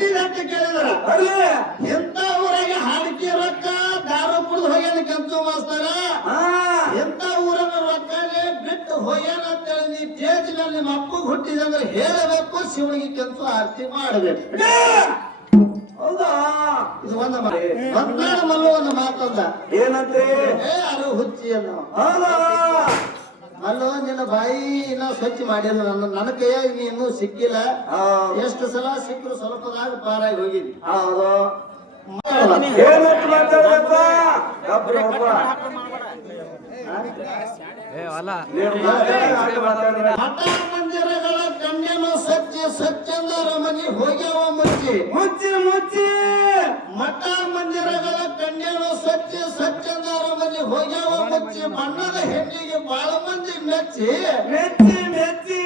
ಹುಟ್ಟಿದಂತ ಕೇಳಿದ್ರ ಎಂತ ಊರಾಗ ಹಾಡಿಕೆ ರೊಕ್ಕ ದಾರು ಕುಡಿದು ಹೋಗ್ಯಾನ ಕೆಂಚು ಮಾಸ್ತರ ಎಂತ ಊರನ್ನ ರೊಕ್ಕನೇ ಬಿಟ್ಟು ಹೋಗ್ಯಾನ ಅಂತೇಳಿ ನೀ ತೇಜಿನಲ್ಲಿ ನಿಮ್ಮ ಅಪ್ಪಗೆ ಹುಟ್ಟಿದಂದ್ರೆ ಹೇಳಬೇಕು ಶಿವನಿಗೆ ಕೆಂಚು ಆರತಿ ಮಾಡಬೇಕು. ಹೌದಾ? ಇದು ಒಂದು ಮತ್ನಾಡು ಮಲ್ಲು ಒಂದು ಮಾತಂದ ಏನಂತೆ? ಅದು ಹುಚ್ಚಿ ಅನ್ನೋ ಹೌದಾ? ಅಲ್ಲೋ ನಿನ್ನ ಬಾಯಿ ಇನ್ನ ಸ್ವಚ್ಛ ಮಾಡಿಲ್ಲ. ನನ್ನ ಕೈಯಾಗಿ ನೀ ಇನ್ನೂ ಸಿಕ್ಕಿಲ್ಲ. ಎಷ್ಟು ಸಲ ಸಿಕ್ಕರು ಸ್ವಲ್ಪದಾಗ ಪಾರಾಗಿ ಹೋಗಿದ್ವಿ. ಹೌದು. ಏನಂತ ಮಾತಾಡ್ಬೇಕ? ಮಠ ಮಂದಿರಗಳ ಕನ್ಯನು ಸ್ವಚ್ಛಂದರ ಮನಿ ಹೋಗ್ಯಾವ ಮುಚ್ಚಿ ಮುಚ್ಚಿ ಮುಚ್ಚಿ ಮಠ ಮಂದಿರಗಳ ಕನ್ಯನು ಸ್ವಚ್ಛಂದರ ಮನಿ ಹೋಗ್ಯಾವ ಮುಚ್ಚಿ ಬಣ್ಣದ ಹೆಣ್ಣಿಗೆ ಬಾಳ ಮಂದಿ ಮೆಚ್ಚಿ ಮೆಚ್ಚಿ ಮೆಚ್ಚಿ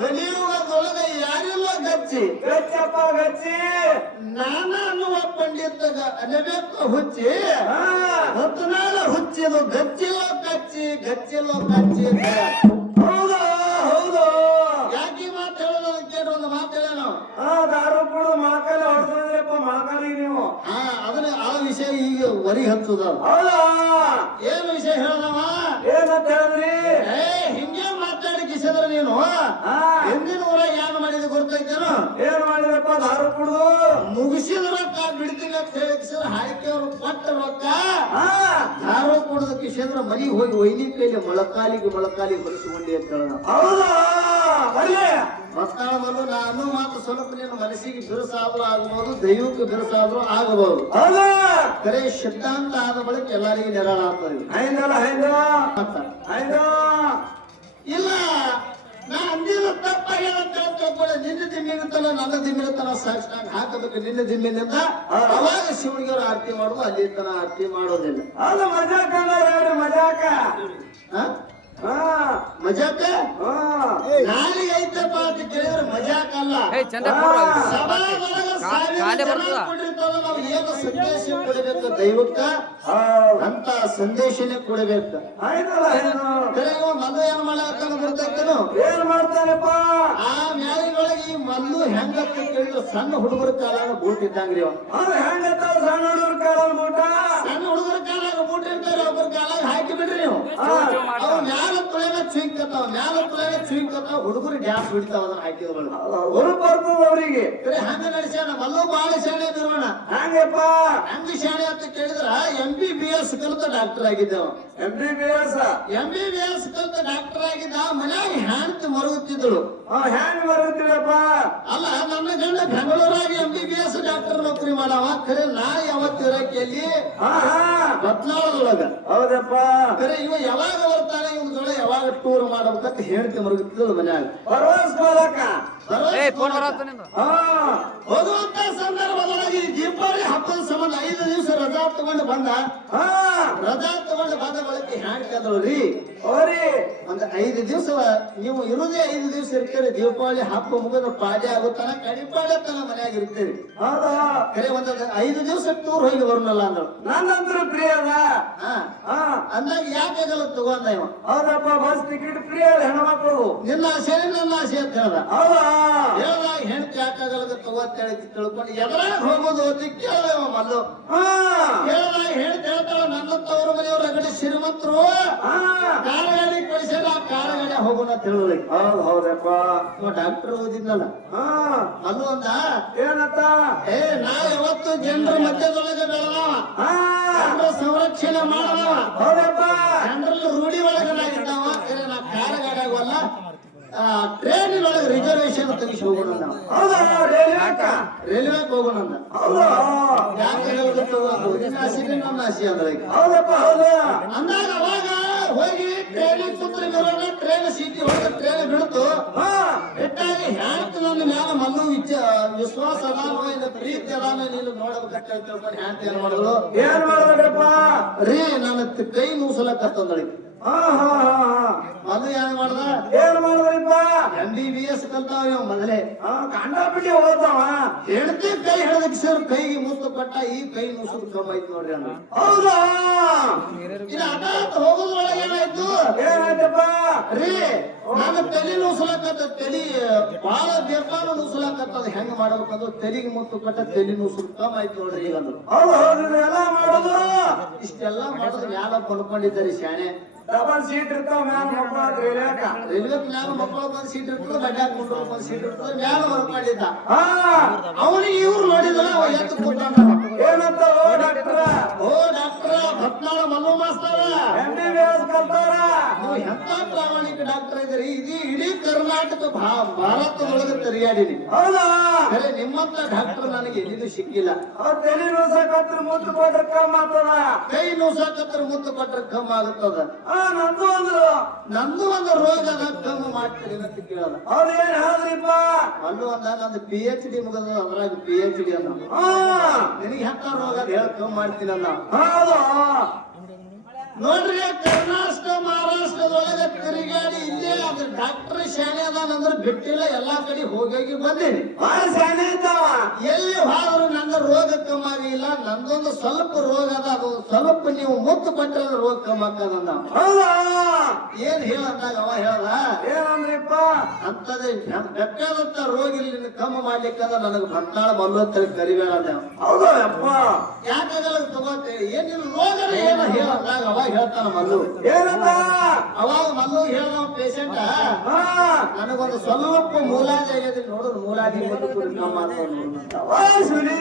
ಕಲಿಯುಗದೊಳಗ ಯಾರಿಲ್ಲ ಗಚ್ಚಿ ಗಚ್ಚಪ್ಪ ಗಚ್ಚಿ ನಾನ ಅನ್ನುವ ಪಂಡಿತಗ ಅನಬೇಕು ಹುಚ್ಚಿ ಹತ್ತನಾಳ ಹುಚ್ಚಿದು ಗಚ್ಚಿಲೋ ಕಚ್ಚಿ ಗಚ್ಚಿಲೋ ಕಚ್ಚಿ. ಹೌದು ಹೌದು. ಯಾಕೆ ಮಾತು ಹೇಳೋದು ಕೇಳಿ ಒಂದು ಮಾತು ಹೇಳೋಣ. ದಾರು ಕುಡಿದು ಮಾಕಾಲಿ ಹೊಡೆದ್ರಪ್ಪ ಮಾಕಾಲಿ ನೀವು. ಅದನ್ನ ಆ ವಿಷಯ ಈಗ ವರಿ ಹಚ್ಚುದ. ಹೌದಾ? ಏನು ವಿಷಯ ಹೇಳದವ? ಏನಂತ ಹೇಳಿದ್ರಿ? ಹಿಂಗೆ ಮಾತಾಡಿ ಕಿಸಿದ್ರ ನೀನು ಹಿಂದಿನ ಊರಾಗ ಏನು ಮಾಡಿದ ಗೊತ್ತೈತೇನು? ಏನ್ ಮಾಡಿದ್ರಪ್ಪ? ದಾರು ಕುಡಿದು ಮುಗಿಸಿದ ರೊಕ್ಕ ಬಿಡ್ತೀನಿ ಅಂತ ಹೇಳಿ ಕಿಸಿದ್ರ ಹಾಕಿ ಅವ್ರು ಕೊಟ್ಟ ರೊಕ್ಕ ದಾರು ಕುಡಿದ ಕಿಸಿದ್ರ ಮನಿಗೆ ಹೋಗಿ ಒಯ್ನಿ ಕೈಲಿ ಮೊಳಕಾಲಿಗೆ ಬರೆಸಿಕೊಂಡಿ ಅಂತ ಹೇಳ. ಹೌದಾ? ಮತ್ತಾಳದಲ್ಲೂ ನಾನು ಮಾತ್ರ ಸ್ವಲ್ಪ ನಿನ್ನ ಮನಸ್ಸಿಗೆ ಬಿರುಸಾದ್ರೂ ಆಗಬಹುದು, ದೈವಕ್ಕೆ ಬಿರುಸಾದ್ರೂ ಆಗಬಹುದು. ಬರೇ ಸಿದ್ಧಾಂತ ಆದ ಬಳಿಕ ಎಲ್ಲರಿಗೂ ನೆರಳ ಆಗ್ತದೆ. ಇಲ್ಲ ನಾ ಅಂದಿನ ತಪ್ಪಾಗ್ಯದ ಅಂತ ತಿಳ್ಕೊಳ್ಳಿ. ನಿನ್ನ ದಿಮ್ಮಿನತನ ನನ್ನ ದಿಮ್ಮಿನತನ ಸಾಕ್ಷಿನಾಗ ಹಾಕಬೇಕು. ನಿನ್ನ ದಿಮ್ಮಿನಿಂದ ಅವಾಗ ಶಿವನಿಗೆ ಅವ್ರು ಆರತಿ ಮಾಡುದು, ಅಲ್ಲಿ ತನ ಆರತಿ ಮಾಡೋದಿಲ್ಲ. ಅದು ಮಜಾಕ ಮಜಾಕ ಮಜಾಕ ನಾಲಿಗೆ ಐತಪ್ಪ ಅಂತ ಕೇಳಿದ್ರೆ ಮಜಾಕ ಅಲ್ಲ. ನಾವು ಏನು ಸಂದೇಶ ಕೊಡಬೇಕು ದೈವಕ್ಕ ಅಂತ ಸಂದೇಶನೇ ಕೊಡಬೇಕು. ಮಲ್ಲು ಏನ್ ಮಾಡಾಕ ಬರ್ತೈತೇನು? ಏನ್ ಮಾಡ್ತಾನಪ್ಪ? ಆ ಮ್ಯಾಲಿನೊಳಗೆ ಈ ಮಲ್ಲು ಹೆಂಗತ್ತ ಕೇಳಿದ್ರೆ ಸಣ್ಣ ಹುಡುಗರ ಕಾಲಾಗ ಬೂಟ್ ಇದ್ದಂಗ್ರಿ. ಹೆಂಗತ್ತ ಸಣ್ಣ ಹುಡುಗರ ಕಾಲಾಗ ಬೂಟ? ಸಣ್ಣ ಹುಡುಗರ ಕಾಲಾಗ ಬೂಟ್ ಇರ್ತಾರೆ, ಒಬ್ಬರ ಕಾಲಾಗ ಹಾಕಿ ಬಿಡ್ರಿ ನೀವು. ಅವ್ ಮ್ಯಾಲ ತುಳಿನ ಚುಯಿಂಕತ್ತಾವ ಹುಡುಗರು ಡ್ಯಾನ್ಸ್ ಬಿಡ್ತಾವ. ಅದನ್ನ ಹಾಕಿದ್ರು ಬರ್ತದ ಅವ್ರಿಗೆ. ಹಂಗ ನಡೆಸ್ಯಾನ ಮಲ್ಲು ಬಾಳ ಶಾಣೆ ನಿರ್ವಹಣ. ಹಂಗಪ್ಪ ಹಂಗ ಶಾಣೆ ಅಂತ ಕೇಳಿದ್ರ MBBS ಕಲಿತ ಡಾಕ್ಟರ್ ಆಗಿದ್ದೇವ. MBBS ಕಲಿತ ಡಾಕ್ಟರ್ ಆಗಿದ್ದ. ಮನ್ಯಾಗ ಹ್ಯಾಂಡ್ತಿ ಮರುಗುತ್ತಿದ್ದಳು. ಹ್ಯಾಂಡ್ ಮರುಗುತ್ತಿಲ್ಲಪ್ಪ? ಅಲ್ಲ, ನನ್ನ ಗಂಡ ಬೆಂಗಳೂರಾಗಿ MBBS ಡಾಕ್ಟರ್ ನೌಕರಿ ಮಾಡವ. ಖರೆ ನಾ ಯಾವತ್ತು ಇರಕೆಯಲ್ಲಿ ಬತ್ನಾಳದೊಳಗ. ಹೌದಪ್ಪ. ಖರೆ ಇವ ಯಾವಾಗ ಬರ್ತಾನೆ, ಇವನದೊಳಗೆ ಯಾವಾಗ ಟೂರ್ ಮಾಡ್ಬೇಕಂತ ಹೇಳ್ತಿ ಮರುಗುತ್ತಿದ್ದಳು ಮನ್ಯಾಗ. ಪರವಾಸ ಬಾಲಕ ಹೋಗುವಂತ ಸಂದರ್ಭದೊಳಗೆ ದೀಪಾವಳಿ ಹಬ್ಬದ ಸಂಬಂಧ 5 ದಿವಸ ರಜಾ ತಗೊಂಡು ಬಂದ. ರಜಾ ತಗೊಂಡು ಬಂದ ಬಳಕೆ ಹ್ಯಾಂಡ್ರಿ ಒಂದ್ 5 ದಿವಸ ನೀವು ಇರುದೇ 5 ದಿವಸ ಇರ್ತೀರಿ. ದೀಪಾವಳಿ ಹಬ್ಬ ಮುಗಿದ ಪಾಡ್ಯ ಆಗುತ್ತಾನ ಕಡಿಪಾಡ್ಯ ತನ ಮನ್ಯಾಗ ಇರ್ತೀರಿ. ಹೌದಾ? ಕರೆ ಒಂದ್ 5 ದಿವಸ ಟೂರ್ ಹೋಗಿ ಬರೋಣಲ್ಲ ಅಂದ್ರು. ನನ್ನಂದ್ರು ಫ್ರೀ ಅದ ಅಂದಾಗ ಯಾಕಾಗಲ್ಲ ತಗೊಂಡ ಇವ. ಹೌದಪ್ಪ, ಬಸ್ ಟಿಕೆಟ್ ಫ್ರೀ ಅದ ಹೆಣ್ಮಕ್ಳು. ನಿನ್ನ ಆಸೆ ನನ್ನ ಆಸೆ ಅಂತ ಹೇಳ್ದ. ಹೌದಾ? ಹೇಳ್ದಾಗ ಹೆಣ್ತಿ ಯಾಕಾಗಲ್ಲ ತಗೋತೇಳಿ ತಿಳ್ಕೊಂಡು ಎದ್ರಾಗ ಹೋಗೋದು ಅಂತ ಕೇಳ್ದ ಮಲ್ಲು. ಹೇಳ್ದಾಗ ಹೆಣ್ತಿ ಹೇಳ್ತಾಳ, ನನ್ನ ತವ್ರ ಮನೆಯವ್ರ ಅಗಡಿ ಶ್ರೀಮಂತರು ಕಾರಗಾಡಿ ಕಳಿಸಿಲ್ಲ, ಕಾರಗಾಡಿ ಹೋಗೋಣ ತಿಳಿದ. ಹೌದಪ್ಪ. ಡಾಕ್ಟರ್ ಓದಿದ್ನಲ್ಲ ಅಲ್ಲೂ ಅಂದ ಏನಂತ? ನಾ ಯಾವತ್ತು ಜನರ ಮಧ್ಯದೊಳಗೆ ಬೆಳೆದವ, ಜನರ ಸಂರಕ್ಷಣೆ ಮಾಡದವ. ಹೌದಪ್ಪ. ಜನರಲ್ಲಿ ರೂಢಿ ಒಳಗನಾಗಿದ್ದಾವ. ನಾ ಕಾರಗಾಡಿಯಾಗವಲ್ಲ, ಟ್ರೈನಿನೊಳಗೆ ರಿಸರ್ವೇಶನ್ ತೆಗಿಸಿ ಹೋಗೋಣ. ರೈಲ್ವೆ ಹೋಗೋಣ. ಯಾಕೆ ನನ್ನ ಆಸೆ ಅಂದ್ರೆ ಅಂದಾಗ ಅವಾಗ ಹೋಗಿ ಟ್ರೈನಿಗೆ ಕೂತ್ರೆ ಬರೋಣ. ಟ್ರೈನ್ ಸೀಟಿ ಹೊಡೆದ ಟ್ರೈನ್ ಬಿಡ್ತು ಬಿಟ್ಟಾಗಿ ಹ್ಯಾಂಕ್ ನನ್ನ ಮ್ಯಾಲ ಮಲ್ಲು ವಿಶ್ವಾಸ ಅದಾನೋ ಇದು ಪ್ರೀತಿ ಅದಾನೋ ನೀನು ನೋಡಬೇಕಂತ ತಿಳ್ಕೊಂಡು ಹ್ಯಾಂಕ್ ಏನ್ ಮಾಡಿದ್ರು? ಏನ್ ಮಾಡ್ಬೇಕಪ್ಪ? ರೀ ನನ್ನ ಕೈ ನೂಸಲಕ್ಕಂದಳಿಗೆ ಹಾ ಹಾ ಹಾ ಮಲ್ಲು ಏನ್ ಮಾಡ್ದ ಏನ್ ಮಾಡಿದ್ರಿಪ್ಪ MBBS ಕಲ್ತಾವ ಇವ ಮೊದಲೇ ಕಂಡಾಪಿಟಿ ಹೋಗ್ತಾವ ಹೆಣ್ತಿ ಕೈ ಹಿಡಿದಕ್ಸರ್ ಕೈಗೆ ಮುತ್ತು ಕೊಟ್ಟ ಈ ಕೈ ನುಸುದ್ ಕಮ್ಮ ಐತಿ ನೋಡ್ರಿ ಅಂದ ಹೌದಾ ಇನ್ನು ಹಠಾತ್ ಹೋಗೋದ್ರೊಳಗೆ ಏನಾಯ್ತು ಏನಾಯ್ತಪ್ಪ ರೀ ನನ್ನ ತಲೆ ನುಸುಲಕತ್ತ ತಲಿ ಬಾಳ ಬೇಪಾನ ನುಸುಲಕತ್ತದ ಹೆಂಗ್ ಮಾಡ್ಬೇಕಂದ್ರೆ ತಲಿಗೆ ಮುತ್ತು ಕೊಟ್ಟ ತಲಿ ನುಸುದ್ ಕಮ್ಮ ಐತಿ ನೋಡ್ರಿ ಈಗ ಅಂದ್ರು ಹೌದು ಹೌದು ಎಲ್ಲ ಮಾಡೋದು ಇಷ್ಟೆಲ್ಲ ಮಾಡೋದು ಮ್ಯಾಲ ಕೊಂಡ್ಕೊಂಡಿದ್ದಾರೆ ಶಾಣೆ ಡಬಲ್ ಸೀಟ್ ಇರ್ತಾವ ಮ್ಯಾಲ ಮಕ್ಕಳು ಇಳಿಯಾಕ ರೈಲ್ವೆ ಮ್ಯಾಲ ಮಕ್ಕಳು ಒಂದ್ ಸೀಟ್ ಇರ್ತದೆ ಬಡ್ಡಿ ಹಾಕೊಂಡು ಒಂದ್ ಸೀಟ್ ಇರ್ತದೆ ಮ್ಯಾಲ ಹೊರಕೊಂಡಿದ್ದ ಹಾ ಅವನಿಗೆ ಇವ್ರು ನೋಡಿದ್ರ ಅವ ಎದ್ದು ಕೂತಾನ ಏನಂತ ಓ ಡಾಕ್ಟ್ರ ಓ ಡಾಕ್ಟರ್ ಭಟ್ನಾಳ ಮಲ್ಲು ಮಾಸ್ತರ MBBS ಕಲ್ತಾರ ನೀವು ಎಂತ ಪ್ರಾಮಾಣಿಕ ಡಾಕ್ಟರ್ ಇದ್ರಿ ಇದು ಇಡೀ ಕರ್ನಾಟಕ ಭಾರತದೊಳಗೆ ತಿರುಗಾಡಿನಿ ಹೌದಾ ಖರೆ ನಿಮ್ಮಂತ ಡಾಕ್ಟರ್ ನನಗೆ ಎಲ್ಲಿನೂ ಸಿಕ್ಕಿಲ್ಲ ಅವ್ರ ತಲೆ ನುಸಕತ್ರ ಮುತ್ತು ಕೊಟ್ರ ಕಮ್ಮ ಆಗ್ತದ ಕೈ ನುಸಾಕತ್ರ ಮುತ್ತು ಕೊಟ್ರೆ ಕಮ್ಮ ಆಗುತ್ತದ ನಂದು ಅಂದ್ರು ನಂದು ಒಂದು ರೋಗದ ಕಮ್ಮಿ ಮಾಡ್ತೀರಿ ಅಂತ ಕೇಳದ ಅವ್ರು ಏನ್ ಹೇಳಿದ್ರಿಪ್ಪ ಅಲ್ಲೂ ಅಂದ ನಂದು PhD ಮುಗದ ಅದ್ರಾಗ PhD ಅನ್ನ ಹಾ ನಿನಗೆ ಎಂತ ರೋಗ ಅದ ಹೇಳ ಕಮ್ಮಿ ಮಾಡ್ತೀನಲ್ಲ ಹೌದು ನೋಡ್ರಿ ಕರ್ನಾಟಕ ಮಹಾರಾಷ್ಟ್ರದೊಳಗೆ ತಿರುಗಾಡಿ ಇಲ್ಲೇ ಅದ್ರ ಡಾಕ್ಟರ್ ಶಾಣೆ ಅದಾನಂದ್ರೆ ಬಿಟ್ಟಿಲ್ಲ ಎಲ್ಲಾ ಕಡೆ ಹೋಗಿ ಬಂದೇನಿ ಭಾಳ ಶಾನೆ ಇದ್ದಾವ ಎಲ್ಲಿ ಹೋದ್ರು ನನ್ನ ರೋಗ ಕಮ್ಮಿ ಇಲ್ಲ ನಂದೊಂದು ಸ್ವಲ್ಪ ರೋಗ ಅದ ಅದು ಸ್ವಲ್ಪ ನೀವು ಮುತ್ತು ಕೊಟ್ಟರೆ ಅದು ರೋಗ ಕಮ್ಮಿ ಆಗ್ತದ ಹೌದಾ ಏನ್ ಹೇಳಂದಾಗ ಅವ ಹೇಳ್ದ ಏನಂದ್ರಿಪ್ಪ ಅಂತದೇ ಬೇಕಾದಂತ ರೋಗ ಇಲ್ಲಿ ಕಮ್ಮಿ ಮಾಡ್ಲಿಕ್ಕಂದ್ರ ನನಗೆ ಭಟ್ನಾಳ ಮಲ್ಲು ಅಂತ ಕರಿಬೇಡ ಅಂದ ಹೌದು ಅಪ್ಪ ಯಾಕಾಗಲ್ಲ ತಗೋತೇವೆ ಏನಿಲ್ಲ ರೋಗನ ಏನ ಹೇಳಂದಾಗ ಅವಾಗ ಹೇಳ್ತಾನ ಮಲ್ಲು ಏನಂತ ಅವಾಗ ಮಲ್ಲು ಹೇಳ್ದ ಪೇಷಂಟ್ ಹಾ ನನಗೊಂದು ಸ್ವಲ್ಪ ಮೂಲಾದಿ ಆಗ್ಯದ ನೋಡಿದ್ರು ಮೂಲಾದಿ ಮುತ್ತು ಕುಡಿ ಕಮ್ಮಿ ಮಾಡ್ಕೊಂಡು ಓ ಸುನಿ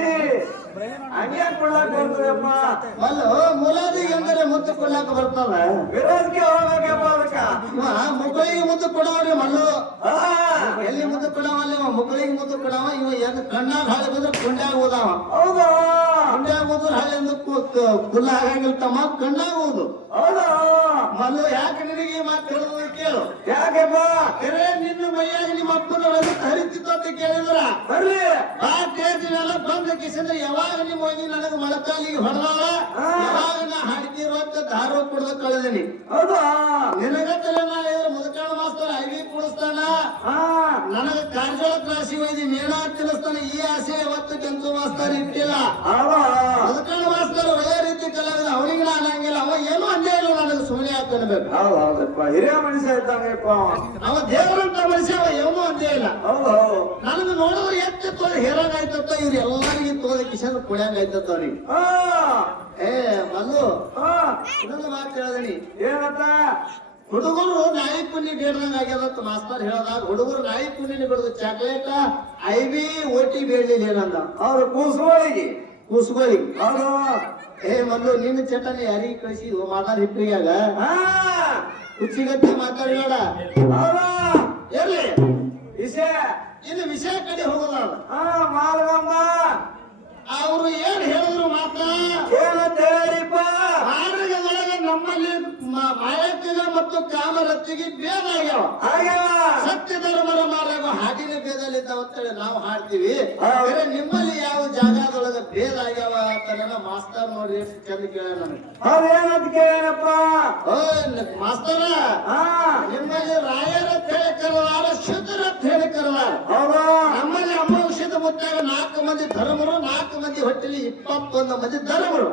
ಹಂಗೆ ಕೊಡ್ಲಾಕ್ ಬರ್ತದಪ್ಪ ಮಲ್ಲು ಮೂಲಾದಿ ಎಂದರೆ ಮುತ್ತು ಕೊಡ್ಲಾಕ ಬರ್ತದ ವಿರೋಧಕ್ಕೆ ಹೋಗಬೇಕಪ್ಪ ಅದಕ್ಕ ಇವ ಮಕ್ಕಳಿಗೆ ಮುತ್ತು ಕೊಡವ್ರಿ ಮಲ್ಲು ಹಾ ಎಲ್ಲಿ ಮುದ್ದು ಕೊಡವಲ್ಲ ಇವ ಮಕ್ಕಳಿಗೆ ಮುದ್ದು ಕೊಡವ ಇವ ಎದ್ದು ಕಣ್ಣಾಗ ಹಾಳೆ ಬಂದ್ರೆ ಕುಂಡ್ಯಾಗ ಓದಾವ ಹೌದಾ ಕುಂಡ್ಯಾಗ ಓದ್ರ ಹಾಳೆ ಅಂದ್ರೆ ಕುಲ್ಲ ಆಗಂಗಿಲ್ಲ ತಮ್ಮ ಕಣ್ಣಾಗ ಓದು ಹೌದಾ ಮಲ್ಲು ಯಾಕೆ ನಿನಗೆ ಮಾತು ಹೇಳೋದು ಕೇಳು ಯಾಕೆಪ್ಪ ಕರೆ ನಿನ್ನ ಮೈಯಾಗ ನಿಮ್ಮ ಅಪ್ಪನ ಹರಿತಿತ್ತು ಅಂತ ಕೇಳಿದ್ರ ಬರ್ರಿ ಆ ಟೇಜಿನೆಲ್ಲ ಬಂದ ಕಿಸಂದ್ರೆ ಯಾವಾಗ ನಿಮ್ಮ ಹೋಗಿ ನನಗೆ ಮೊಳಕಾಲಿಗೆ ಹೊಡೆದಾಳ ಯಾವಾಗ ನಾ ಹಾಡಿಕೆ ರೊಕ್ಕ ದಾರು ಕುಡ್ದ ಕಳೆದೀನಿ ಹೌದಾ ನಿನಗತ್ತಲೆ ನಾ ಹೇಳಿದ್ರೆ ಮುದುಕಾಳ ಮಾಸ್ತರ್ ಐವಿ ಕುಡಿಸ್ತಾನ ಹಾ ನನಗೆ ಕಾರ್ಜೋಳ ಕ್ರಾಸಿ ಒಯ್ದು ಮೇಣ ತಿನ್ನಿಸ್ತಾನ ಈ ಆಸೆ ಯಾವತ್ತು ಕೆಂಚು ಮಾಸ್ತರ್ ಇಟ್ಟಿಲ್ಲ ಹೌದಾ ಮುದುಕಾಳ ಮಾಸ್ತರ್ ಒಳ್ಳೆ ರೀತಿ ಕಲಾವಿದ ಅವನಿಗೆ ನಾನು ಹಂಗಿಲ್ಲ ಅವ ಏನೂ ಅಂದೇ ಇಲ್ಲ ನನಗೆ ಸುಮ್ಮನೆ ಹಾಕನ್ಬೇಕು ಹೌದು ಹೌದಪ್ಪ ಹಿರಿಯ ಮನುಷ್ಯ ಇದ್ದಂಗಪ್ಪ ಅವ ದೇವರಂತ ಮನುಷ್ಯ ಅವ ಏನೂ ಅಂದೇ ಇಲ್ಲ ಹೌದು ಹೌದು ನನಗೆ ನೋಡಿದ್ರೆ ಎತ್ತು ತೋರಿ ಹೇರಂಗ ಆಯ್ತತ್ತ ಇವ್ರು ಎಲ್ಲರಿಗೂ ತೋರಿ ಕಿಶನ್ ಕುಡಿಯಂಗ ಆಯ್ತತ್ತ ಅವ್ರಿಗೆ ಹಾ ಏ ಮಲ್ಲು ಹಾ ಇನ್ನೊಂದು ಮಾತು ಹೇಳಿದನಿ ಏನಂತ ಹುಡುಗರು ನಾಯಿ ಕುನ್ನಿ ಬೇಡ್ದಂಗ ಆಗ್ಯದತ್ತ ಮಾಸ್ತರ್ ಹೇಳ್ದಾಗ ಹುಡುಗರು ನಾಯಿ ಕುನ್ನಿನ ಬಿಡುದು ಚಾಕ್ಲೇಟ್ ಐವಿ ಓಟಿ ಬೇಡಲಿಲ್ಲ ಏನಂದ ಅವ್ರ ಕೂಸುಗಳಿಗೆ ಕೂಸ್ಗಳಿಗೆ ಹೌದು ಏ ಮಲ್ಲು ನಿನ್ನ ಚಟನೆ ಯಾರಿಗೆ ಕಳಿಸಿ ಮಾತಾಡ ಹಿಪ್ಪಿಗಾಗ ಹಾ ಹುಚ್ಚಿಗತ್ತೆ ಮಾತಾಡಬೇಡ ಹೌದಾ ಎಲ್ಲಿ ವಿಷಯ ಇದು ವಿಷಯ ಕಡೆ ಹೋಗೋದ ಹಾ ಮಾಲ್ಗಮ್ಮ ಅವರು ಏನ್ ಹೇಳಿದ್ರು ಮಾತ್ರ ಏನಂತ ಹೇಳಿರಿಪ್ಪ ಹಾಡಿನೊಳಗೆ ನಮ್ಮಲ್ಲಿ ಮಾಯಕ್ಕಿಗೆ ಮತ್ತು ಕಾಮರತ್ತಿಗೆ ಭೇದ ಆಗ್ಯಾವ ಆಗ್ಯಾವ ಸತ್ಯ ಧರ್ಮರ ಮಾರಾಗ ಹಾಡಿನ ಭೇದಲ್ಲಿದ್ದಾವ ಅಂತೇಳಿ ನಾವು ಹಾಡ್ತೀವಿ ಹೌದು. ಬೇರೆ ನಿಮ್ಮಲ್ಲಿ ಯಾವ ಜಾಗದೊಳಗೆ ಭೇದ ಆಗ್ಯಾವ ಅಂತ ಮಾಸ್ತರ್ ನೋಡಿ ಎಷ್ಟು ಚಂದ ಕೇಳ ನನಗೆ ಅದೇನಂತ ಕೇಳೇನಪ್ಪ ಓ ಮಾಸ್ತರ ಹಾ ನಿಮ್ಮಲ್ಲಿ ರಾಯರ ಅಂತ ಹೇಳಿ ಕರೆದಾರ ಶುದ್ಧರ ಅಂತ ಹೇಳಿ ಕರೆದಾರ ಹೌದು ನಮ್ಮಲ್ಲಿ ಅಮಾವಾಸ್ಯದ ಮುತ್ತಾಗ 4 ಮಂದಿ ಧರ್ಮರು 4 ಮಂದಿ ಹೊಟ್ಟೆಲಿ 21 ಮಂದಿ ಧರ್ಮರು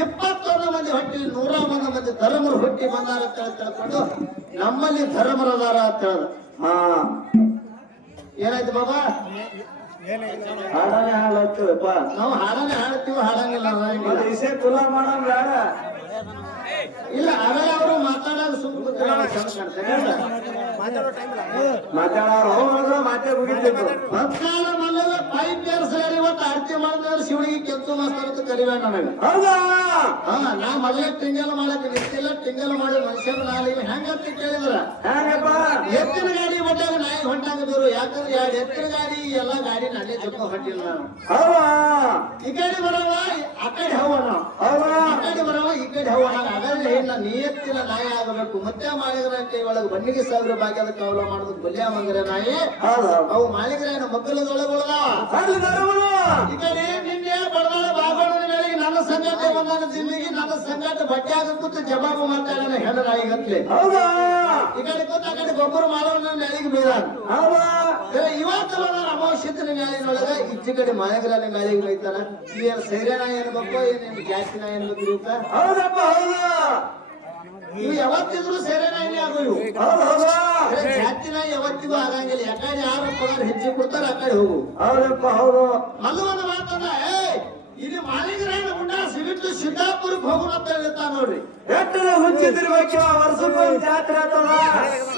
21 ಮಂದಿ ಹೊಟ್ಟೆಲಿ 101 ಮಂದಿ ಧರ್ಮರು ಹುಟ್ಟಿ ಬಂದಾರ ಅಂತ ಹೇಳಿ ತಿಳ್ಕೊಂಡು ನಮ್ಮಲ್ಲಿ ಧರ್ಮರದಾರ ಅಂತ ಹೇಳದ ಹಾ ಏನಾಯ್ತು ಬಾಬಾ ಹಾಡಾನೆ ಹಾಡತ್ತೀವಪ್ಪ ನಾವು ಹಾಡನೆ ಹಾಡ್ತೀವಿ ಹಾಡಂಗಿಲ್ಲ ಅನ್ನಂಗಿಲ್ಲ. ಅದು ವಿಷಯ ತುಲ ಮಾಡಂಗ್ ಬೇಡ ಇಲ್ಲ ಆಮೇಲೆ ಅವರು ಮಾತಾಡೋದು ಸುಮ್ಮನೆ ಮಾತಾಡೋರು ಹೋದ್ರೆ ಮಾತೇ ಮುಗಿತಿತ್ತು ಭಕ್ತಾಳ ಮಲ್ಲದ ಪೈಪ್ ಸೇರಿ ಇವತ್ತು ಆರತಿ ಮಾಡಿದ್ರೆ ಶಿವನಿಗೆ ಕೆಂಚು ಮಾಸ್ತರ್ ಅಂತ ಕರಿಬೇಡ ನನಗೆ ಹೌದಾ ಹಾ ನಾ ಮೊದಲೇ ಟಿಂಗಲ್ ಮಾಡಕ್ ನಿಂತಿಲ್ಲ ಟಿಂಗಲ್ ಮಾಡಿ ಮನುಷ್ಯನ ನಾಲಿಗೆ ಹೆಂಗಂತ ಕೇಳಿದ್ರ ಹೆಂಗಪ್ಪ ಎತ್ತಿನ ಗಾಡಿ ಹೊಟ್ಟಾಗ ನಾಯಿ ಹೊಂಟಾಗ ಬೇರು ಯಾಕಂದ್ರೆ 2 ಎತ್ತಿನ ಗಾಡಿ ಎಲ್ಲಾ ಗಾಡಿ ನನ್ನೇ ಜೊತೆ ಹೊಟ್ಟಿಲ್ಲ ನಾನು ಹೌದಾ ಈ ಕಡೆ ಬರವ ಆ ಕಡೆ ಹವಣ ಹೌದಾ ಆ ಕಡೆ ಬರವ ಈ ಕಡೆ ಹವಣ ಹಾಗಾದ್ರೆ ನಾ ನಿಯತ್ತಿನ ನಾಯಿ ಆಗಬೇಕು ಮತ್ತೆ ಮಾಡಿದ್ರ ಕೈ ಒಳಗೆ ಬನ್ನಿಗೆ 1000 ಭಾಗ್ಯದ ಕವಲ ಮಾಡೋದಕ್ಕೆ ಬಲ್ಯ ಮಂಗರ ನಾಯಿ ಹೌದು ಅವು ಮಾಲೀಕರ ಏನು ಮಕ್ಕಳದೊಳಗೆ ಉಳ್ದಾವ ಅಲ್ಲಿ ಧರ್ಮರು ಈ ಕಡೆ ನಿನ್ನೆ ಬಡದಾಳ ಬಾಬಣ್ಣನ ಮೇಲೆ ನನ್ನ ಸಂಗಟ ಒಂದಾನ ದಿಲ್ಲಿಗೆ ನನ್ನ ಸಂಗಟ ಬಟ್ಟ್ಯಾಗ ಕೂತು ಜವಾಬು ಮಾತಾಡೋಣ ಹೆಣ್ಣು ನಾಯಿಗತ್ಲೆ ಹೌದಾ ಈ ಕಡೆ ಕೂತ ಆ ಕಡೆ ಗೊಬ್ಬರ ಮಾಡೋಣ ನೆಳಿಗೆ ಬೀಳಾನ ಹೌದಾ ಇವತ್ತು ಬಂದ ಅಮಾವಾಸ್ಯನ ಮ್ಯಾಲಿನೊಳಗ ಈಚೆ ಕಡೆ ಮಾಯಗ್ರಾನಿ ಮ್ಯಾಲಿಗೆ ಬೈತಾನ ಏನ್ ಸೈರ್ಯ ನಾಯಿ ಅನ್ಬೇಕು ಏನ್ ಜಾಸ್ತಿ ನಾಯಿ ಅನ್ಬೇಕು ಇವ್ಕ ಹೌದಪ್ಪ ಹೌದಾ ಇವು ಯಾವತ್ತಿದ್ರು ಸೈರ್ಯ ನಾಯಿನೇ ಆಗೋ ಇವು ಹೌದಾ ಜಾಸ್ತಿ ನಾಯಿ ಯಾವತ್ತಿಗೂ ಆಗಂಗಿಲ್ಲ ಯಾಕಡೆ ಯಾರು ಪಗಾರ ಹೆಚ್ಚಿಗೆ ಕೊಡ್ತಾರ ಆ ಕಡೆ ಹೋಗು ಹೌದಪ್ಪ ಹೌದು ಮಲ್ಲವನ ಮಾತಂದ ಇಲ್ಲಿ ಮಾಲಿಗ್ರಾನ ಗುಂಡ ಸಿಬಿಟ್ಟು ಸಿದ್ದಾಪುರಕ್ಕೆ ಹೋಗೋಣ ಅಂತ ಹೇಳ್ತಾ ನೋಡ್ರಿ ಎಟ್ಟರ ಹುಚ್ಚಿದಿರ್ಬೇಕು ವರ್ಷಕ್ಕೊಂದು ಜಾತ್ರೆ ಆಗ್ತದ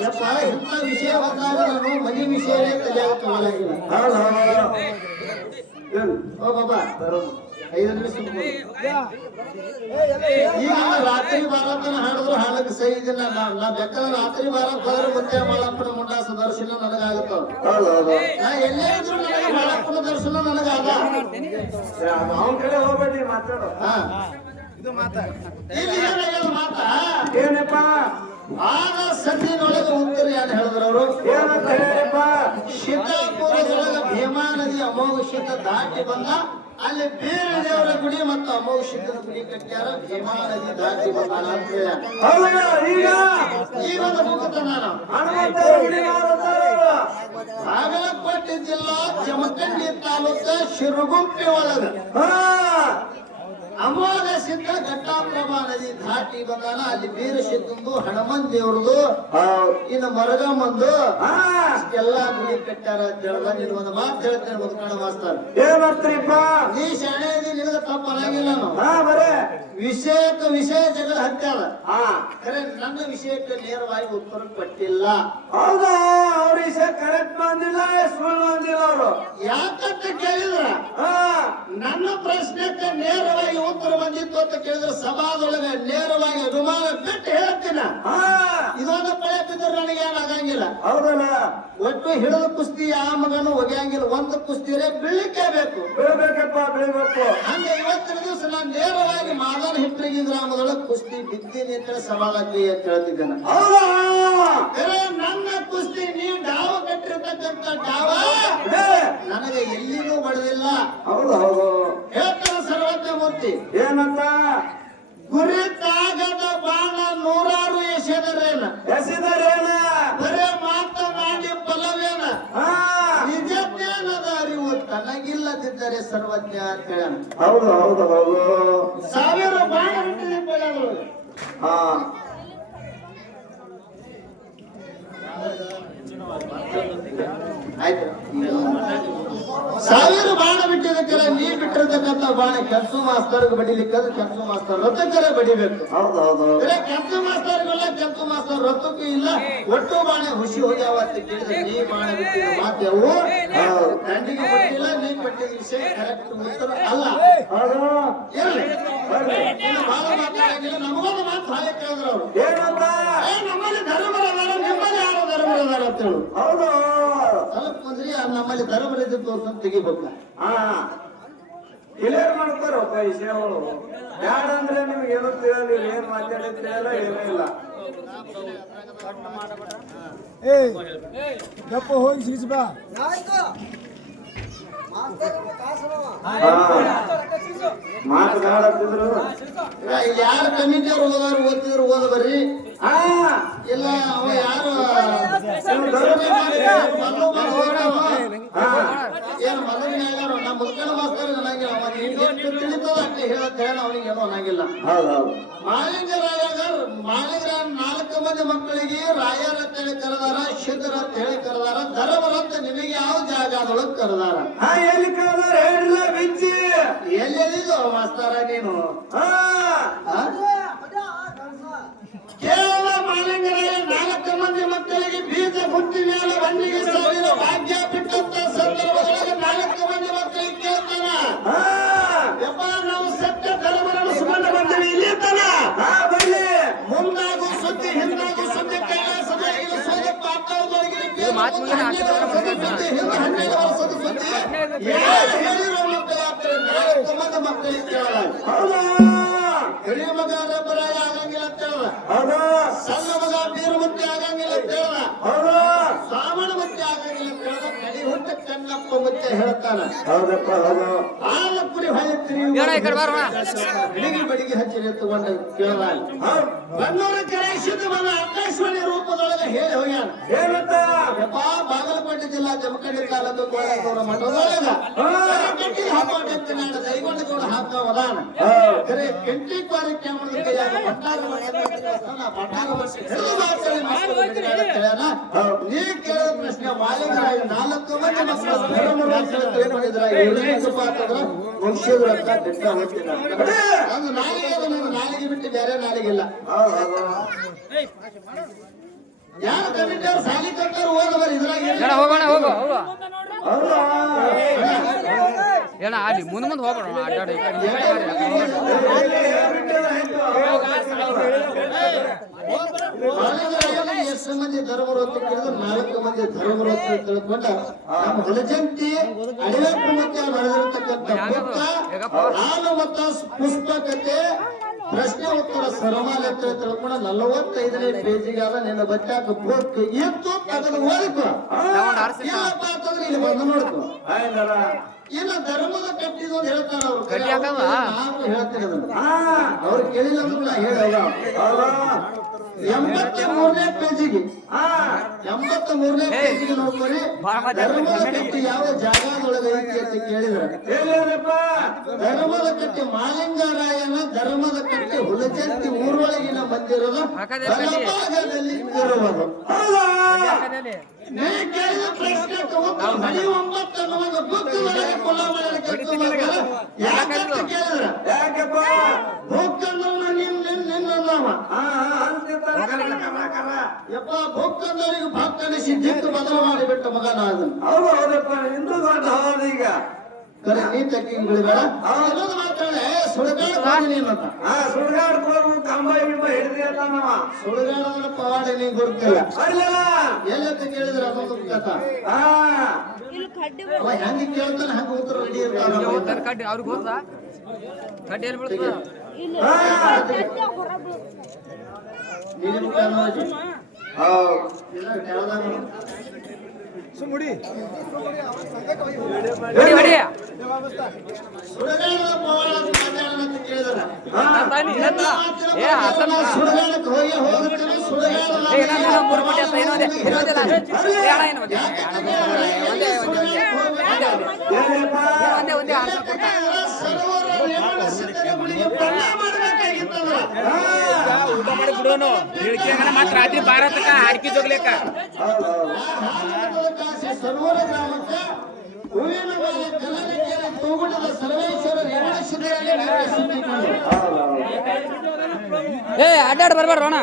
ಯಪ್ಪ ಇಂಥ ವಿಷಯ ಬಂದಾಗ ನಾನು ಮನೆ ವಿಷಯನೇ ತಲೆಯಾಗ ತಗೊಳಂಗಿಲ್ಲ ಹೌದು ಹೌದು ಓ ಬಾಬಾ 5 ನಿಮಿಷ ಈಗ ರಾತ್ರಿ ಬಾರತನ ಹಾಡಿದ್ರು ಹಾಡಕ್ಕೆ ಸಹಿ ಇದನ್ನ ನಾ ಬೇಕಾದ್ರೆ ರಾತ್ರಿ ಬಾರಕ್ ಹೋದ್ರೆ ಮತ್ತೆ ಮಾಳಪ್ಪನ ಮುಂಡಾಸ ದರ್ಶನ ನನಗಾಗುತ್ತ ಹೌದು ಹೌದು ನಾ ಎಲ್ಲೇ ಇದ್ರು ನನಗೆ ಮಾಳಪ್ಪನ ದರ್ಶನ ನನಗಾಗ ಅವನ ಕಡೆ ಹೋಗ್ಬೇಡಿ ಮಾತಾಡು ಹಾ ಇಲ್ಲಿ ಏನಾಗ್ಯದ ಮಾತಾ ಏನಪ್ಪ ಆಗ ಸದ್ದಿನೊಳಗೆ ಉತ್ತರ ಏನ್ ಹೇಳಿದ್ರು ಅವರು ಏನಂತ ಹೇಳಿಪ್ಪ ಸಿದ್ದಾಪುರದೊಳಗ ಭೀಮಾ ನದಿ ಅಮೋಘ ಶೀತ ದಾಟಿ ಬಂದ ಅಲ್ಲಿ ಬೇರೆ ದೇವರ ಗುಡಿ ಮತ್ತು ಅಮೋಘ ಶೀತನ ಗುಡಿ ಕಟ್ಟ್ಯಾರ ಭೀಮಾ ನದಿ ದಾಟಿ ಬಂದಾನ ಅಂತ ಹೇಳ್ಯಾರ. ಹೌದಾ ಈಗ ಒಂದು ಮುಖದ ನಾನು ಹನುಮಂತರು ಗುಡಿ ಮಾರುತ್ತಾರೆ ಬಾಗಲಕೋಟೆ ಜಿಲ್ಲಾ ಜಮಖಂಡಿ ತಾಲೂಕ ಶಿರಗುಪ್ಪಿ ಒಳಗ ಹಾ ಅಮೋಘ ಸಿದ್ಧ ಘಟ್ಟಾಪ್ರಭಾ ನದಿ ದಾಟಿ ಬಂದಾನ ಅಲ್ಲಿ ಬೀರ ಸಿದ್ಧಂದು ಹನುಮನ್ ದೇವ್ರದು ಇನ್ನು ಮರಗಮ್ಮಂದು ಎಲ್ಲ ಗುಡಿ ಕಟ್ಟಾರ ಅಂತ ಹೇಳ್ದ ನೀನು ಒಂದು ಮಾತು ಹೇಳ್ತೇನೆ ಮುದ್ಕಣ ಮಾಸ್ತರ್ ಏನಂತ್ರಿಪ್ಪ ನೀ ಶಾಣೆ ಇದೀನಿ ನಿನಗ ತಪ್ಪ ಅನ್ನಂಗಿಲ್ಲ ನಾನು ಹಾ ಬರೇ ವಿಷಯಕ್ಕೆ ವಿಷಯ ಜಗಳ ಹತ್ಯಾದ ಹಾ ಖರೆ ನನ್ನ ವಿಷಯಕ್ಕೆ ನೇರವಾಗಿ ಉತ್ತರ ಕೊಟ್ಟಿಲ್ಲ ಹೌದಾ ಅವ್ರ ವಿಷಯ ಕರೆಕ್ಟ್ ಬಂದಿಲ್ಲ ಸುಳ್ಳು ಬಂದಿಲ್ಲ ಅವರು ಯಾಕಂತ ಕೇಳಿದ್ರ ಹಾ ನನ್ನ ಪ್ರಶ್ನೆಗೆ ನೇರವಾಗಿ ಉತ್ತರ ಬಂದಿತ್ತು ಅಂತ ಕೇಳಿದ್ರೆ ಸಭಾದೊಳಗೆ ನೇರವಾಗಿ ಅನುಮಾನ ಬಿಟ್ಟು ಹೇಳ್ತೀನ ಹಾ ಇದೊಂದು ಪಳೆ ಬಿದ್ದರೆ ನನಗೆ ಏನಾಗಂಗಿಲ್ಲ ಹೌದಲ್ಲ ಒಟ್ಟು ಹಿಡಿದ ಕುಸ್ತಿ ಆ ಮಗನು ಒಗೆಯಂಗಿಲ್ಲ ಒಂದು ಕುಸ್ತಿರೇ ಬೀಳಿಕೆ ಬೇಕು ಬೆಳಿಬೇಕಪ್ಪ ಬೆಳಿಬೇಕು ಹಂಗೆ ಇವತ್ತಿನ ದಿವಸ ನಾನು ನೇರವಾಗಿ ಮಾದನ ಹಿಟ್ರಿಗೆ ಗ್ರಾಮದೊಳಗೆ ಕುಸ್ತಿ ಬಿದ್ದೀನಿ ಅಂತ ಸವಾಲಾಗ್ಲಿ ಅಂತ ಹೇಳ್ತಿದ್ದೇನೆ ಹೌದಾ ನನ್ನ ಕುಸ್ತಿ ನೀವು ಡಾವ ಕಟ್ಟಿರ್ತಕ್ಕಂಥ ಡಾವ ನನಗೆ ಎಲ್ಲಿನೂ ಬಡದಿಲ್ಲ ಹೌದು ಹೌದು ಹೇಳ್ತಾರ ಸರ್ವಜ್ಞ ಮೂರ್ತಿ ಏನಂತ ಗುರಿ ತಾಗದ ಬಾಣ ನೂರಾರು ಎಸೆದರೇನ ಎಸಿದರೇನ ಬರೇ ಮಾತನಾಡಿ ಫಲವೇನ ಹಾ ನಿಜಜ್ಞಾನದ ಅರಿವು ತನಗಿಲ್ಲದಿದ್ದರೆ ಸರ್ವಜ್ಞ ಅಂತ ಹೇಳ ಹೌದು ಹೌದು ಹೌದು 1000 ಬಾಣ ಬಿಟ್ಟಿದೆ ಬೆಳೆದೊಳಗೆ ಹಾ ಆಯ್ತು 1000 ಬಾಣ ಬಿಟ್ಟಿದ್ದಕ್ಕೆ ನೀ ಬಿಟ್ಟಿರ್ತಕ್ಕಂಥ ಬಾಣ ಕೆಂಚು ಮಾಸ್ತರ್ಗೆ ಬಡಿಲಿಕ್ಕೆ ಕೆಂಚು ಮಾಸ್ತರ್ ರಥಕ್ಕರೆ ಬಡಿಬೇಕು ಹೌದು ಹೌದು ಕೆಂಚು ಮಾಸ್ತರ್ಗೆಲ್ಲ ಕೆಂಚು ಮಾಸ್ತರ್ ರಥಕ್ಕೂ ಇಲ್ಲ ಒಟ್ಟು ಬಾಣ ಹುಷಿ ಹೋಗ್ಯಾವ ಅಂತ ಕೇಳಿದ್ರೆ ನೀ ಬಾಣ ಬಿಟ್ಟಿದ ಮಾತ್ಯಾವು ದಂಡಿಗೆ ಕೊಟ್ಟಿಲ್ಲ ನೀ ಪಟ್ಟಿದ ವಿಷಯ ಕರೆಕ್ಟ್ ಉತ್ತರ ಅಲ್ಲ ಹೌದು ಇರ್ಲಿ ಇನ್ನು ಬಹಳ ಮಾತಾಡಂಗಿಲ್ಲ ನಮಗೊಂದು ಮಾತು ಹಾಗೆ ಕೇಳಿದ್ರು ಅವರು ಏನಂತ ನಮ್ಮಲ್ಲಿ ಧರ್ಮರದಾರ ನಿಮ್ಮಲ್ಲಿ ಯಾರು ಧರ್ಮರದಾರ ಅಂತ ಹೇಳು ಹೌದು ಸ್ವಲ್ಪ ಮಂದ್ರಿ ನಮ್ಮಲ್ಲಿ ಧರ್ಮರ ಇದ್ದು ಅಂತ ತೆಗಿಬೇಕು ಹಾ ಕ್ಲಿಯರ್ ಮಾಡ್ತಾರಪ್ಪ ಈ ಸೇವಗಳು ಬ್ಯಾಡ ಅಂದ್ರೆ ನಿಮ್ಗೆ ಏನೋ ತಿಳಿಯಲ್ಲ ಇವ್ರು ಏನ್ ಮಾತಾಡಿದ್ ತಿಳಿಯಲ್ಲ ಏನೂ ಇಲ್ಲ ಗಪ್ಪ ಹೋಗಿ ಸಿರಿಸಿ ಬಾ ಮಾತನಾಡತ್ತಿದ್ರು ಇಲ್ಲಿ ಯಾರು ಕಮಿಟಿ ಅವ್ರು ಹೋದವ್ರು ಓದ್ತಿದ್ರು ಓದ ಬರ್ರಿ ಹಾ ಇಲ್ಲ ಅವ ಯಾರು ಏನು ಮದುವೆ ಆಗ್ಯಾರ ನಮ್ಮ ಮುದ್ಕಣ ಮಾಸ್ತರ್ ಅನ್ನಂಗಿಲ್ಲ ಅವ ಎಷ್ಟು ತಿಳಿತದ ಅಷ್ಟೇ ಹೇಳತ್ ಹೇಳ ಅವನಿಗೆ ಏನೋ ಅನ್ನಂಗಿಲ್ಲ ಹೌದೌದು ಮಾಳಿಗರ 4 ಮಂದಿ ಮಕ್ಕಳಿಗೆ ರಾಯರ್ ಅಂತ ಹೇಳಿ ಕರೆದಾರ ಶಿದ್ರ ಅಂತ ಹೇಳಿ ಕರೆದಾರ ಧರ್ಮರ ಅಂತ ನಿಮಗೆ ಯಾವ ಜಾಗದೊಳಗೆ ಕರೆದಾರ ಹಾ ಎಲ್ಲಿ ಕಳ್ದಾರ ಹೇಳಿಲ್ಲ ಬಿಚ್ಚಿ ಎಲ್ಲೆಲ್ಲಿದು ಮಾಸ್ತಾರ ನೀನು ಹಾ ಕೇವಲ ಮಾಲಿಂಗರ 4 ಮಂದಿ ಮಕ್ಕಳಿಗೆ ಬೀಜ ಹುಟ್ಟಿ ಮೇಲೆ ಬಂದಿಗೆ ಸಾವಿರ ಭಾಗ್ಯ ಬಿಟ್ಟಂತ ಸಂದರ್ಭದೊಳಗೆ 4 ಮಂದಿ ಮಕ್ಕಳಿಗೆ ಕೇಳ್ತಾನ ಹಾ ಯಪ್ಪ ನಾವು ಸತ್ಯ ಧರ್ಮರನ್ನು ಸುಗಂಧ ಬಂದಿವಿ ಇಲ್ಲಿ ತನ ಹಾ ಬರ್ಲಿ ಮುಂದಾಗೂ ಸುದ್ದಿ ಹಿಂದಾಗೂ ಸುದ್ದಿ ಕೈಲಾಸದ ಈಗ ಸೋದೆ ಪಾತಾಳದೊಳಗೆ 12 ವರ್ಷದ ಸುದ್ದಿ ಹಿಂದೆ 12 ವರ್ಷದ ಸುದ್ದಿ ಯಾರು ಹೇಳಿರೋ ಮಕ್ಕಳ ಮಂದಿ ಮಕ್ಕಳಿಗೆ ಕೇಳಲ್ಲ. ಹೌದಾ ಹಿರಿಯ ಮಗ ರಬ್ಬರಾಯ ಆಗಂಗಿಲ್ಲ ಅಂತ ಹೇಳದ. ಹೌದಾ ಸಣ್ಣ ಮಗ ಬೀರು ಮುತ್ತಿ ಆಗಂಗಿಲ್ಲ ಅಂತ ಹೇಳದ. ಹೌದಾ ಸಾಮಣ ಮುತ್ತಿ ಆಗಂಗಿಲ್ಲ ಅಂತ ಹೇಳದ. ಕಡಿ ಹುಟ್ಟ ಕಣ್ಣಪ್ಪ ಮುತ್ತಿ ಹೇಳ್ತಾನ. ಹೌದಪ್ಪ ಹೌದು ಹಾಲ ಕುರಿ ಹೊಳೆ ಹಿಡಿಗಿ ಬಡಿಗೆ ಹಚ್ಚಿ ನಿಂತುಕೊಂಡು ಕೇಳದ. ಬನ್ನೂರ ಕೆರೆ ಶುದ್ಧ ಮಗ ಆಕಾಶವಾಣಿ ರೂಪದೊಳಗೆ ಹೇಳಿ ಹೋಗ್ಯಾನ. ಏನಂತ ಯಪ್ಪ ಬಾಗಲಕೋಟೆ ಜಿಲ್ಲಾ ಜಮಖಂಡಿ ತಾಲೂಕು ಕೋಳಗೌಡ ಮಠದೊಳಗ ಕೆಂಟಿ ಹಾಕೊಂಡಿರ್ತೀನಿ ನಾನು ದೈಗೊಂಡ ಕೂಡ ಹಾಕವದಾನ. ಖರೆ ಕೆಂಟಿ ಕ್ವಾರಿ ಕ್ಯಾಮರದ ಕೈಯಾಗ ಪಟ್ಟಾಗ ನೀ ಕೇಳಿದ ಪ್ರಶ್ನೆ ಮಾಲಿಕರಾಗಿ 4 ಮಂದಿ ಮಕ್ಕಳು ಮುಗಿಸಿದ್ರ ದಿಟ್ಟ ಹೋಗ್ತೀನಿ. ಅದು ನಾಲಿಗೆ ಬಿಟ್ಟು ಬೇರೆ ನಾಲಿಗಿಲ್ಲ. ಯಾರು ಕಮಿಟಿಯವ್ರು ಸಾಲಿ ಕಟ್ಟೋರು ಹೋದವರು ಇದ್ರಾಗ ಹೋಗೋಣ ಹೋಗು ಹೋಗು ಹೌದಾ ಏನ ಅಲ್ಲಿ ಮುಂದೆ ಹೋಗೋಣ ಅಡ್ಡಾಡಿ ಎಷ್ಟು ಮಂದಿ ಧರ್ಮವೃತ್ತಿ ಕೇಳಿದ್ರು 4 ಮಂದಿ ಧರ್ಮವೃತ್ತಿ ತಿಳ್ಕೊಂಡ ನಮ್ಮ ಹೊಲಜಂತಿ ಅಡಿವೆಪ್ಪು ಮತ್ತೆ ಬರೆದಿರತಕ್ಕಂಥ ಬುಕ್ಕ ಹಾಲು ಮತ್ತ ಪುಸ್ತಕತೆ ಪ್ರಶ್ನೆ ಉತ್ತರ ಸರಮಾಲೆ ಅಂತ ತಿಳ್ಕೊಂಡ 45ನೇ ಪೇಜಿಗಾದ ನಿನ್ನ ಬಚ್ಚಾಕ ಬುಕ್ ಇತ್ತು ಅದನ್ನು ಓದಿಕೊ. ಇಲ್ಲಪ್ಪ ಅಂತಂದ್ರೆ ಇಲ್ಲಿ ಬಂದು ನೋಡ್ಕೊ. ಇಲ್ಲ ಧರ್ಮದ ಕಟ್ಟಿದ್ದು ಅಂತ ಹೇಳ್ತಾರ ಅವ್ರು. ನಾನು ಹೇಳ್ತೀನಿ ಅದನ್ನ ಅವ್ರು ಕೇಳಿಲ್ಲ ಅಂದ್ರೆ ನಾ ಹೇಳ 83ನೇ ಪೇಜಿಗೆ 83ನೇ ಪೇಜಿಗೆ ನೋಡ್ಕೊಳ್ಳಿ. ಧರ್ಮದ ಕಟ್ಟಿ ಯಾವ ಜಾಗದೊಳಗೆ ಐತಿ ಅಂತ ಕೇಳಿದ್ರೆ ಧರ್ಮದ ಕಟ್ಟಿ ಮಾಲಿಂಗರಾಯನ ಧರ್ಮದ ಕಟ್ಟಿ ಹುಲಜಂತಿ ಊರೊಳಗಿನ ಮಂದಿರದ ಬಲಭಾಗದಲ್ಲಿ ಇರುವುದು. ನೀ ಕೇಳಿದ ಪ್ರಶ್ನೆ ತಗೊಂಡು 9 ಅನ್ನುವಾಗ ಬುಕ್ಕದೊಳಗೆ ಕೊಲಾಮಣಿ ಕಟ್ಟುವಾಗ ಯಾಕಂತ ಕೇಳಿದ್ರ ಯಾಕಪ್ಪ ಬುಕ್ ಅನ್ನೋನ ನಿನ್ನವ ಯಪ್ಪ ಬುಕ್ ಅನ್ನೋರಿಗೆ ಭಕ್ತನಿಸಿ ದಿಕ್ಕು ಬದಲು ಮಾಡಿಬಿಟ್ಟ ಮಗನ ಅದನ್ನು. ಹೌದು ಹೌದಪ್ಪ ಹಿಂದೂ ದೊಡ್ಡ ಹೌದು ಈಗ ಕರೆ ನೀ ತಕ್ಕಿಂಗ್ ಬಿಡಬೇಡ. ಅನ್ನೋದು ಮಾತಾಡ ಸುಡುಗಾಡ ನೀನಂತ ಸುಡುಗಾಡ್ ಕಂಬ ಹಿಡಿದು ಹಿಡಿದಿ ಅಂತ ನಾವ ಸುಡುಗಾಡ ಪವಾಡ ನೀ ಗೊತ್ತಿಲ್ಲ ಅಲ್ಲಲ್ಲ ಎಲ್ಲಂತ ಕೇಳಿದ್ರೆ ಅದೊಂದು ಕಥ. ಅವ ಹೆಂಗೆ ಕೇಳ್ತಾನೆ ಹಂಗ ಉತ್ತರ ರೆಡಿ ಇರ್ತಾರ. ಕಡ್ಡಿ ಅವ್ರಿಗೆ ಹೋದ ಕಡ್ಡಿ ಎಲ್ಲಿ ಬೀಳ್ತದ ನೀನು ಮುಖ ನೋಡಿ ಹೊಡಿ ಹೊಡಿ ಸುಡುಗಾಡದ ಪವಾಡ ಮಾತಾಡೋಣ ಕೇಳಿದ್ರ ಏ ಹಾಸನ್ ಸುಡುಗಾಡಕ್ಕೆ ಹೋಗಿ ಹೋಗುತ್ತೇನೆ ಒಂದೇ ಆನ್ಸರ್ ಕೊಡ್ತಾರೆ ಊಟ ಮಾಡಿ ಬಿಡೋನು ಹೇಳಿಕೆ ಮಾತ್ರ ರಾತ್ರಿ 12 ತನಕ ಹಾಡ್ಕಿ ಜೋಗ್ಲೇಕ ಸರೋವರ ಗ್ರಾಮಕ್ಕೆ ಹೂವಿನ ಮೇಲೆ ಕಲ್ಲರಿಕೆಯಲ್ಲಿ ತೂಗುಟದ ಸರ್ವೇಶ್ವರ ರೇವಣ ಸಿದ್ಧರಲ್ಲಿ ಏ ಅಡ್ಡಾಡ್ ಬರ್ಬಾರ್ದು ಅಣ್ಣ